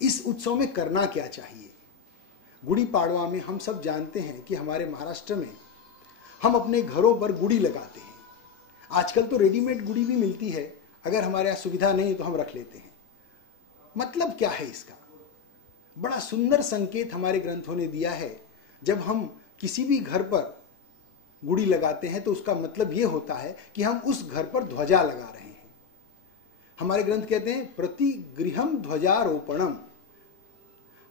इस उत्सव में करना क्या चाहिए। गुड़ी पाड़वा में हम सब जानते हैं कि हमारे महाराष्ट्र में हम अपने घरों पर गुड़ी लगाते हैं। आजकल तो रेडीमेड गुड़ी भी मिलती है, अगर हमारे यहाँ सुविधा नहीं तो हम रख लेते हैं। मतलब क्या है इसका? बड़ा सुंदर संकेत हमारे ग्रंथों ने दिया है। जब हम किसी भी घर पर गुड़ी लगाते हैं तो उसका मतलब यह होता है कि हम उस घर पर ध्वजा लगा रहे हैं। हमारे ग्रंथ कहते हैं प्रति गृहम ध्वजारोपणम,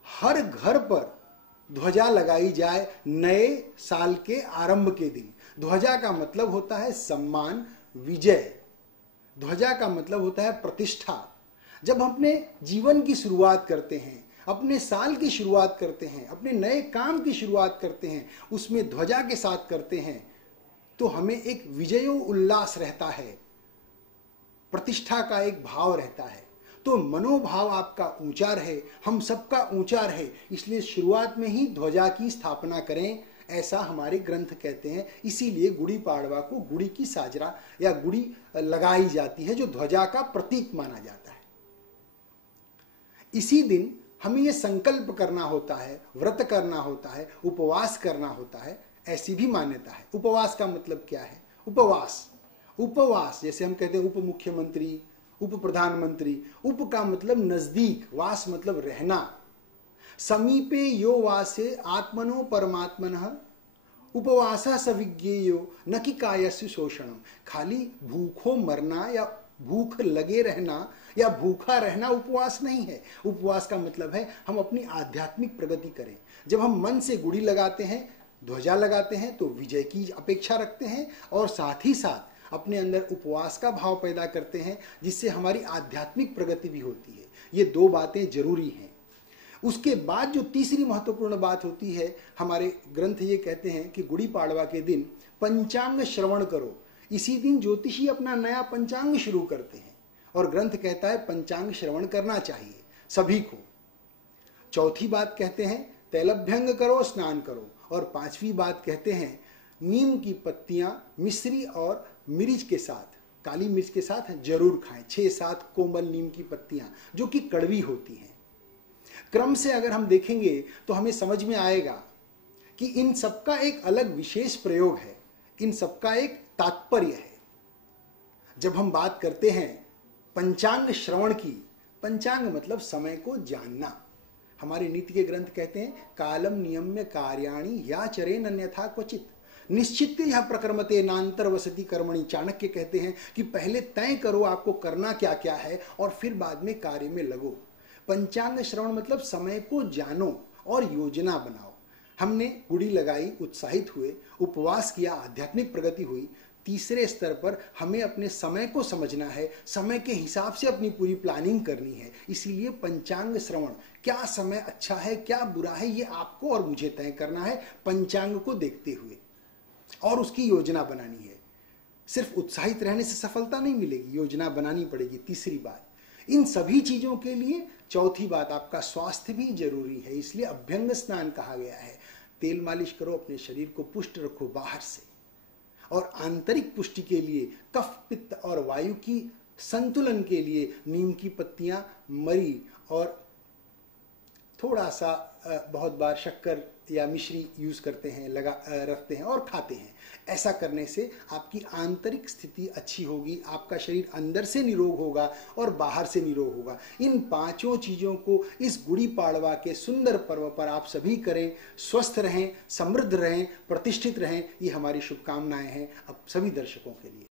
हर घर पर ध्वजा लगाई जाए नए साल के आरंभ के दिन। ध्वजा का मतलब होता है सम्मान, विजय। ध्वजा का मतलब होता है प्रतिष्ठा। जब हम अपने जीवन की शुरुआत करते हैं, अपने साल की शुरुआत करते हैं, अपने नए काम की शुरुआत करते हैं, उसमें ध्वजा के साथ करते हैं तो हमें एक विजयो उल्लास रहता है, प्रतिष्ठा का एक भाव रहता है। तो मनोभाव आपका ऊंचा रहे, हम सबका ऊंचा रहे, इसलिए शुरुआत में ही ध्वजा की स्थापना करें, ऐसा हमारे ग्रंथ कहते हैं। इसीलिए गुड़ी पाड़वा को गुड़ी की साजरा या गुड़ी लगाई जाती है, जो ध्वजा का प्रतीक माना जाता है। इसी दिन हमें यह संकल्प करना होता है, व्रत करना होता है, उपवास करना होता है, ऐसी भी मान्यता है। उपवास का मतलब क्या है? उपवास जैसे हम कहते हैं उप मुख्यमंत्री, उप प्रधानमंत्री। उप का मतलब नजदीक, वास मतलब रहना। समीपे यो वासे आत्मनो परमात्मनः उपवासः सविज्ञेयो न कि कायस्य शोषणम। खाली भूखों मरना या भूख लगे रहना या भूखा रहना उपवास नहीं है। उपवास का मतलब है हम अपनी आध्यात्मिक प्रगति करें। जब हम मन से गुड़ी लगाते हैं, ध्वजा लगाते हैं, तो विजय की अपेक्षा रखते हैं और साथ ही साथ अपने अंदर उपवास का भाव पैदा करते हैं, जिससे हमारी आध्यात्मिक प्रगति भी होती है। ये दो बातें जरूरी हैं। उसके बाद जो तीसरी महत्वपूर्ण बात होती है, हमारे ग्रंथ ये कहते हैं कि गुड़ी पाड़वा के दिन पंचांग श्रवण करो। इसी दिन ज्योतिषी अपना नया पंचांग शुरू करते हैं और ग्रंथ कहता है पंचांग श्रवण करना चाहिए सभी को। चौथी बात कहते हैं तैलभ्यंग करो, स्नान करो। और पांचवी बात कहते हैं नीम की पत्तियां मिश्री और मिर्च के साथ, काली मिर्च के साथ जरूर खाएं। 6-7 कोमल नीम की पत्तियां जो कि कड़वी होती हैं। क्रम से अगर हम देखेंगे तो हमें समझ में आएगा कि इन सबका एक अलग विशेष प्रयोग है, इन सबका एक तात्पर्य है। जब हम बात करते हैं पंचांग श्रवण की, पंचांग मतलब समय को जानना। हमारे नीति के ग्रंथ कहते हैं कालम नियम्य कार्याणि या चरेन अन्यथा क्वचित निश्चित यह प्रक्रमते नांतर वसति कर्मणि। चाणक्य कहते हैं कि पहले तय करो आपको करना क्या क्या है और फिर बाद में कार्य में लगो। पंचांग श्रवण मतलब समय को जानो और योजना बनाओ। हमने गुड़ी लगाई, उत्साहित हुए, उपवास किया, आध्यात्मिक प्रगति हुई। तीसरे स्तर पर हमें अपने समय को समझना है, समय के हिसाब से अपनी पूरी प्लानिंग करनी है। इसीलिए पंचांग श्रवण, क्या समय अच्छा है क्या बुरा है, ये आपको और मुझे तय करना है पंचांग को देखते हुए, और उसकी योजना बनानी है। सिर्फ उत्साहित रहने से सफलता नहीं मिलेगी, योजना बनानी पड़ेगी। तीसरी बात, इन सभी चीजों के लिए चौथी बात, आपका स्वास्थ्य भी जरूरी है। इसलिए अभ्यंग स्नान कहा गया है। तेल मालिश करो, अपने शरीर को पुष्ट रखो बाहर से। और आंतरिक पुष्टि के लिए, कफ पित्त और वायु की संतुलन के लिए नीम की पत्तियां, मरी और थोड़ा सा बहुत बार शक्कर या मिश्री यूज करते हैं, रखते हैं और खाते हैं। ऐसा करने से आपकी आंतरिक स्थिति अच्छी होगी, आपका शरीर अंदर से निरोग होगा और बाहर से निरोग होगा। इन पांचों चीजों को इस गुड़ी पाड़वा के सुंदर पर्व पर आप सभी करें। स्वस्थ रहें, समृद्ध रहें, प्रतिष्ठित रहें, ये हमारी शुभकामनाएं हैं अब सभी दर्शकों के लिए।